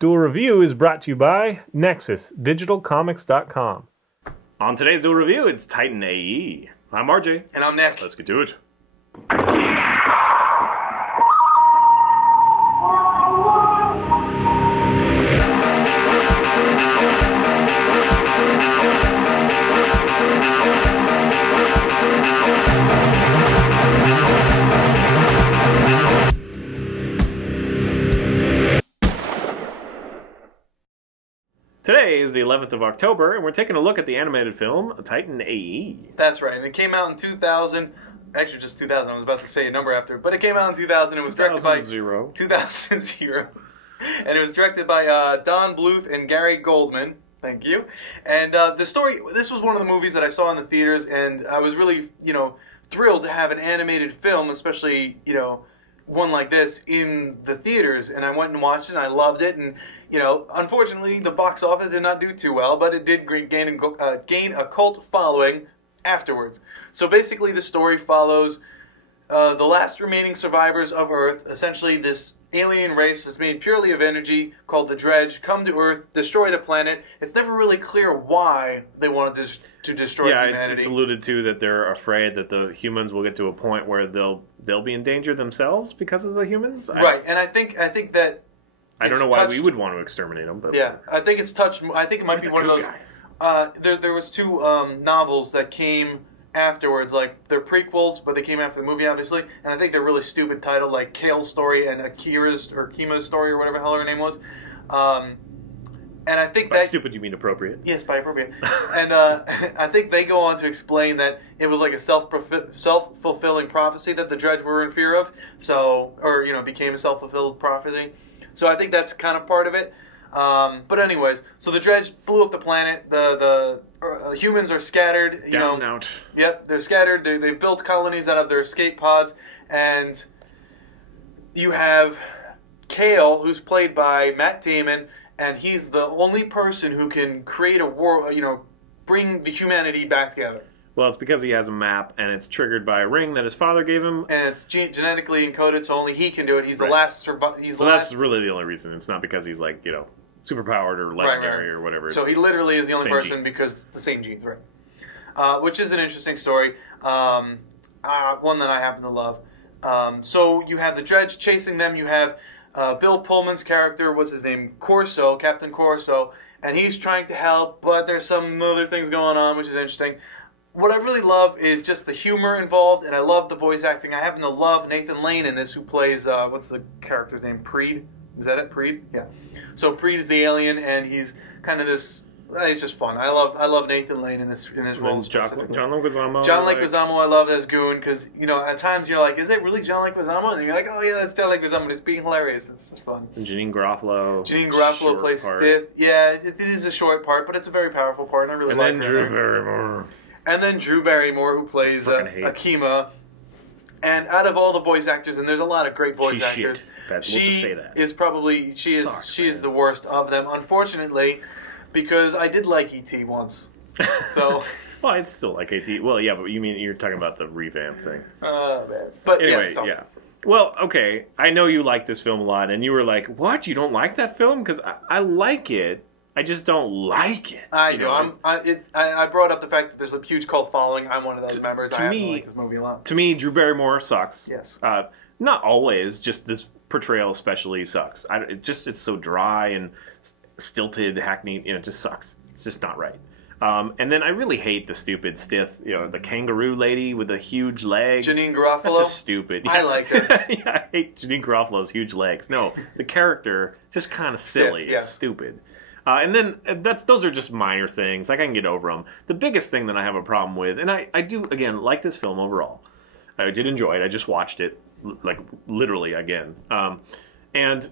Duel Review is brought to you by NexusDigitalComics.com. On today's Duel Review, it's Titan A.E. I'm RJ. And I'm Nick. Let's get to it. Today is the 11th of October, and we're taking a look at the animated film Titan A.E. That's right, and it came out in 2000. Actually, just 2000. I was about to say a number after, but it came out in 2000. It was directed by 2000. And it was directed by Don Bluth and Gary Goldman. Thank you. And the story. This was one of the movies that I saw in the theaters, and I was really, thrilled to have an animated film, especially, one like this in the theaters. And I went and watched it, and I loved it. And unfortunately, the box office did not do too well, but it did gain a cult following afterwards. So basically, the story follows the last remaining survivors of Earth, essentially this alien race that's made purely of energy called the Dredge, come to Earth, destroy the planet. It's never really clear why they wanted to destroy humanity. Yeah, it's alluded to that they're afraid that the humans will get to a point where they'll be in danger themselves because of the humans. Right, and I think that I don't know why we would want to exterminate them, but yeah, I think it's touched. I think it might be one of those. There was two novels that came afterwards, like they're prequels, but they came after the movie, obviously. And I think they're really stupid title, like Kale's story and Kima's story, or whatever the hell her name was. And I think by stupid you mean appropriate. Yes, by appropriate. And I think they go on to explain that it was like a self-fulfilling prophecy that the Dredge were in fear of. So, or became a self-fulfilled prophecy. So I think that's kind of part of it. But anyways, so the Dredge blew up the planet. The humans are scattered. Down and out. Yep, they're scattered. They've built colonies out of their escape pods. And you have Kale, who's played by Matt Damon, and he's the only person who can create a world, bring the humanity back together. Well, it's because he has a map, and it's triggered by a ring that his father gave him. And it's genetically encoded, so only he can do it. He's the right. last that's really the only reason. It's not because he's like, superpowered or legendary or whatever. So he literally is the only person genes. Because it's the same genes, right? Which is an interesting story. One that I happen to love. So you have the Dredge chasing them. You have Bill Pullman's character, what's his name? Captain Corso. And he's trying to help, but there's some other things going on, which is interesting. What I really love is just the humor involved, and I love the voice acting. I happen to love Nathan Lane in this, who plays, what's the character's name? Preed? Is that it? Preed? Yeah. So Preed is the alien, and he's kind of this. It's just fun. I love Nathan Lane in this role. John Leguizamo. John Leguizamo, I love as Goon, because at times you're like, is it really John Leguizamo? And you're like, oh yeah, that's John Leguizamo. It's being hilarious. It's just fun. And Janine Garofalo. Janine Garofalo plays Stiff. Yeah, it is a short part, but it's a very powerful part, and I really like her. And then Drew Barrymore. And then Drew Barrymore, who plays Akima. And out of all the voice actors, and there's a lot of great voice actors, she is the worst of them, unfortunately, because I did like E.T. once. So. Well, I still like E.T. Well, yeah, but you're talking about the revamp thing. Man. But anyway, yeah. Well, okay, I know you like this film a lot, and you were like, what? You don't like that film? Because I like it. I just don't like it. I do. I brought up the fact that there's a huge cult following. I'm one of those members. I happen to like this movie a lot. To me, Drew Barrymore sucks. Yes. Not always. Just this portrayal especially sucks. It's so dry and stilted, hackneyed. It just sucks. It's just not right. And then I really hate the stupid stiff, the kangaroo lady with the huge legs. Janine Garofalo. That's just stupid. I like her. Yeah, I hate Janine Garofalo's huge legs. No, the character just kind of silly. It's stupid. And then those are just minor things. I can get over them. The biggest thing that I have a problem with, and I do, again, like this film overall. I did enjoy it. I just watched it, like, literally again. And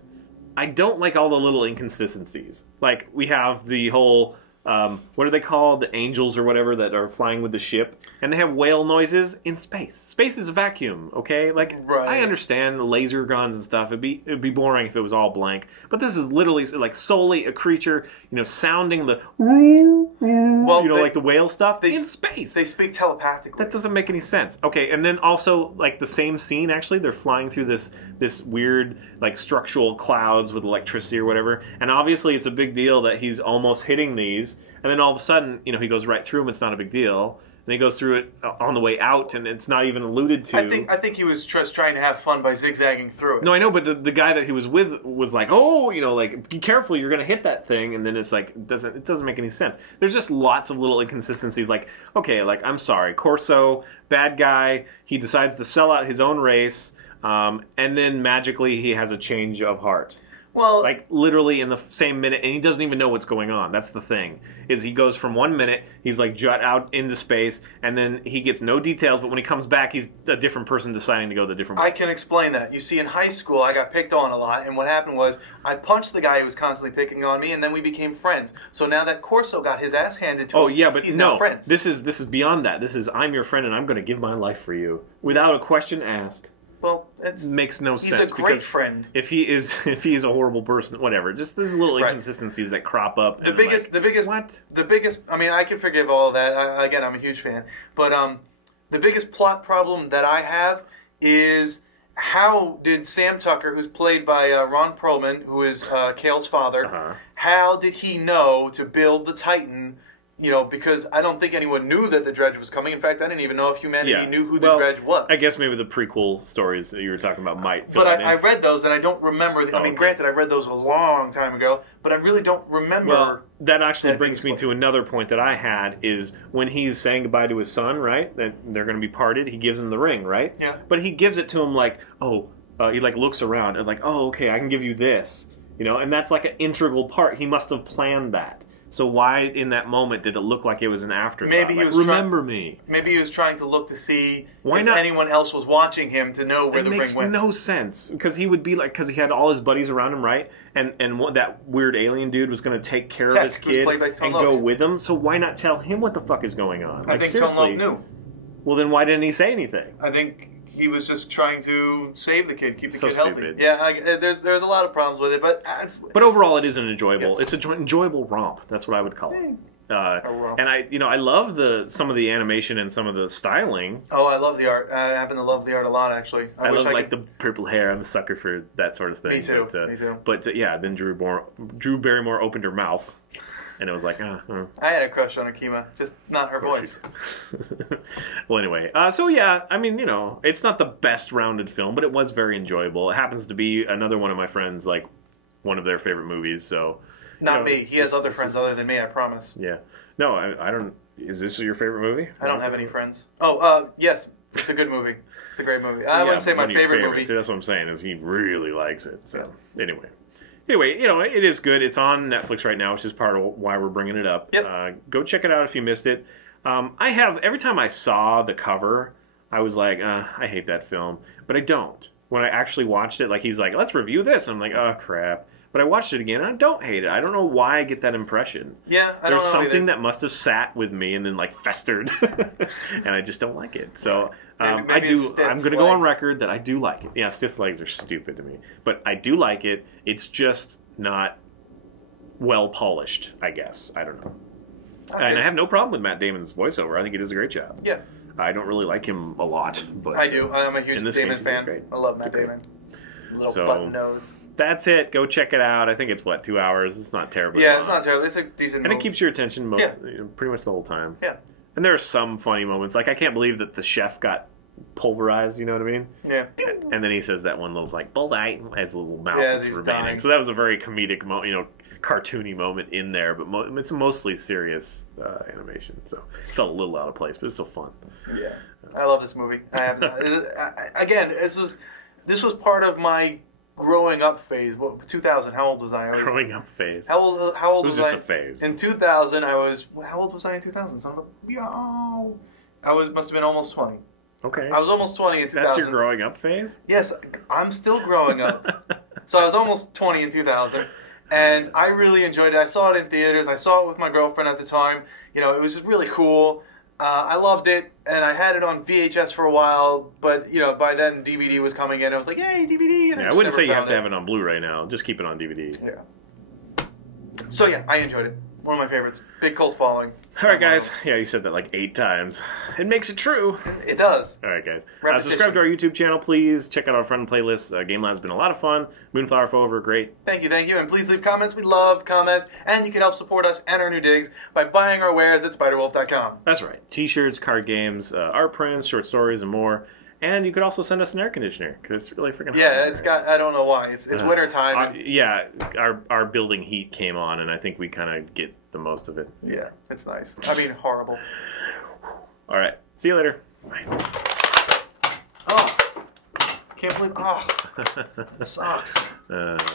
I don't like all the little inconsistencies. Like, we have the whole what are they called? The angels or whatever that are flying with the ship. And they have whale noises in space. Space is a vacuum, okay? Like, I understand the laser guns and stuff. It'd be boring if it was all blank. But this is literally, like, solely a creature, sounding the... like the whale stuff in space. They speak telepathically. That doesn't make any sense. Okay, and then also, like, the same scene, actually, they're flying through this weird, like, structural clouds with electricity or whatever. And obviously it's a big deal that he's almost hitting these. And then all of a sudden, he goes right through them. It's not a big deal. And he goes through it on the way out, and it's not even alluded to. I think he was just trying to have fun by zigzagging through it. No, I know, but the guy that he was with was like, like, be careful, you're going to hit that thing. And then it's like, it doesn't make any sense. There's just lots of little inconsistencies. Like, okay, like, I'm sorry, Corso, bad guy, he decides to sell out his own race, and then magically he has a change of heart. Well, like literally in the same minute, and he doesn't even know what's going on. That's the thing. Is he goes from 1 minute, he's like jut out into space, and then he gets no details. But when he comes back, he's a different person deciding to go the different way. I can explain that. You see, in high school, I got picked on a lot, and what happened was I punched the guy who was constantly picking on me, and then we became friends. So now that Corso got his ass handed to him, he's now friends. This is beyond that. This is I'm your friend, and I'm going to give my life for you without a question asked. Well, it makes no sense. He's a great friend. If he is a horrible person, whatever. Just these little inconsistencies that crop up. The biggest. I mean, I can forgive all of that. Again, I'm a huge fan. But the biggest plot problem that I have is how did Sam Tucker, who's played by Ron Perlman, who is Cale's father, how did he know to build the Titan? Because I don't think anyone knew that the Dredge was coming. In fact, I didn't even know if humanity knew who the Dredge was. I guess maybe the prequel stories that you were talking about might fill But I read those, and I don't remember. Granted, I read those a long time ago, but I really don't remember. Well, that actually brings me to another point that I had, is when he's saying goodbye to his son, right? That they're going to be parted, he gives him the ring, right? Yeah. But he gives it to him like, he like looks around and like, okay, I can give you this. And that's like an integral part. He must have planned that. So why, in that moment, did it look like it was an afterthought? Maybe he was remember me. Maybe he was trying to look to see if anyone else was watching him to know where the ring went. It makes no sense, because he would be like, because he had all his buddies around him, right? And that weird alien dude was going to take care of his kid and go with him. So why not tell him what the fuck is going on? I think Tom Love knew. Well, then why didn't he say anything? I think he was just trying to save the kid, keep the kid stupid. Healthy. Yeah, there's a lot of problems with it, but overall, it is an enjoyable. It's an enjoyable romp. That's what I would call it. And I love some of the animation and some of the styling. Oh, I love the art. I happen to love the art a lot, actually. I love like the purple hair. I'm a sucker for that sort of thing. Me too. But then Drew Barrymore opened her mouth. And it was like, I had a crush on Akima, just not her voice. Well, anyway, so yeah, I mean, it's not the best rounded film, but it was very enjoyable. It happens to be another one of my friends, like, one of their favorite movies, so... Not me. He has other friends other than me, I promise. Yeah. No, I don't... Is this your favorite movie? I don't have any friends. Oh, yes. It's a good movie. It's a great movie. I wouldn't say my favorite movie. See, that's what I'm saying, is he really likes it, so... Anyway, it is good. It's on Netflix right now, which is part of why we're bringing it up. Yep. Go check it out if you missed it. Every time I saw the cover, I was like, I hate that film. But I don't. When I actually watched it, like, he's like, let's review this. And I'm like, oh, crap. But I watched it again, and I don't hate it. I don't know why I get that impression. Yeah, I don't know. There's something that must have sat with me and then, like, festered. And I just don't like it. So, maybe I'm going to go on record that I do like it. Yeah, stiff legs are stupid to me. But I do like it. It's just not well polished, I guess. I don't know. Okay. And I have no problem with Matt Damon's voiceover. I think he does a great job. Yeah. I don't really like him a lot. But I do. I'm a huge Damon fan. I love Matt Damon. Little button nose. That's it. Go check it out. I think it's, 2 hours? It's not terrible. Yeah, it's not terrible. It's a decent movie. And it keeps your attention pretty much the whole time. Yeah. And there are some funny moments. Like, I can't believe that the chef got pulverized, you know what I mean? Yeah. And then he says that one little, like, bullseye, as a little mouth is remaining. dying. So that was a very comedic, cartoony moment in there. But it's mostly serious animation. So it felt a little out of place, but it's still fun. Yeah. I love this movie. Again, this was part of my growing up phase. 2000. How old was I? Growing up phase. How old was I? It was just a phase. In 2000, I was. How old was I in 2000? Must have been almost 20. Okay. I was almost 20 in 2000. That's your growing up phase? Yes, I'm still growing up. So I was almost 20 in 2000, And I really enjoyed it. I saw it in theaters. I saw it with my girlfriend at the time. You know, it was just really cool. I loved it, and I had it on VHS for a while, but, you know, by then DVD was coming in. I was like, yay, DVD! And I wouldn't say you have to have it on Blu-ray now. Just keep it on DVD. Yeah. So, yeah, I enjoyed it. One of my favorites. Big cult following. All right, guys. Yeah, you said that like 8 times. It makes it true. It does. All right, guys. Subscribe to our YouTube channel, please. Check out our friend playlists. Game Lab's been a lot of fun. Moonflower Forever, great. Thank you. And please leave comments. We love comments. And you can help support us and our new digs by buying our wares at spiderwolf.com. That's right. T-shirts, card games, art prints, short stories, and more. And you could also send us an air conditioner, because it's really freaking hot. Yeah, it's got, I don't know why. It's winter time. Yeah, our building heat came on, and I think we kind of get the most of it. Yeah, it's nice. I mean, horrible. All right. See you later. Bye. Oh, can't believe, it sucks.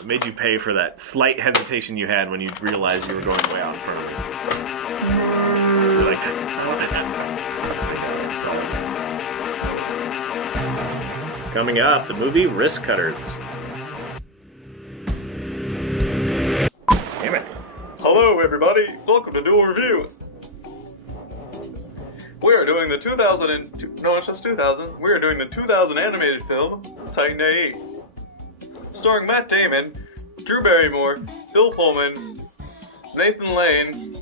Made you pay for that slight hesitation you had when you realized you were going way out front. You're like, coming up, the movie Risk Cutters. Damn it. Hello, everybody. Welcome to Duel Review. We are doing the 2000. We are doing the 2000 animated film, Titan A.E. Starring Matt Damon, Drew Barrymore, Bill Pullman, Nathan Lane,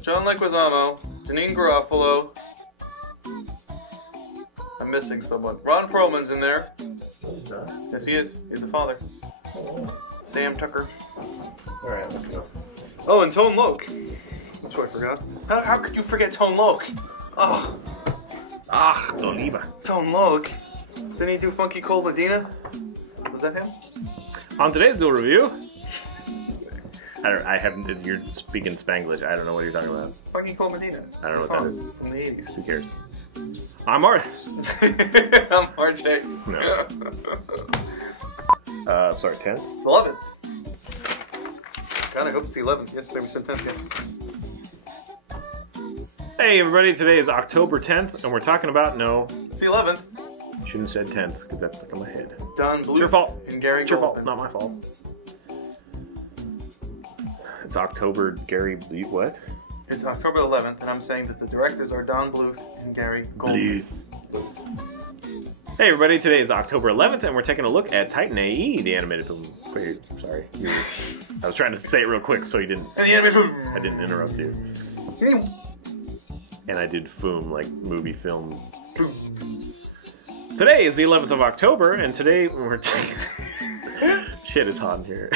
John Leguizamo, Janine Garofalo. I'm missing someone. Ron Perlman's in there. Yes, he is. He's the father. Sam Tucker. Alright, let's go. Oh, and Tone Loc. That's what I forgot. How could you forget Tone Loc? Oh. Oliva. Tone Loc. Didn't he do Funky Cole Medina? Was that him? On today's Duel Review... I haven't... You're speaking Spanglish. I don't know what you're talking about. Funky Cole Medina. I don't know what that is. From the 80s. Who cares? I'm Art. I'm RJ. No. Sorry, 10th? 11th. God, I hope it's the 11th. Yesterday we said 10th, yes. Hey, everybody. Today is October 10th, and we're talking about, It's the 11th. Shouldn't have said 10th, because that's stuck in my head. Don Bluth. It's your fault. And Gary It's your Goldman. fault, not my fault. It's October, Gary Bluth, what? It's October 11th, and I'm saying that the directors are Don Bluth and Gary Goldman. Hey everybody, today is October 11th, and we're taking a look at Titan A.E, the animated film. Wait, sorry. I was trying to say it real quick so you didn't... And the animated film. I didn't interrupt you. And I did foom, like movie film. Today is the 11th of October, and today we're taking... Shit, it's hot in here.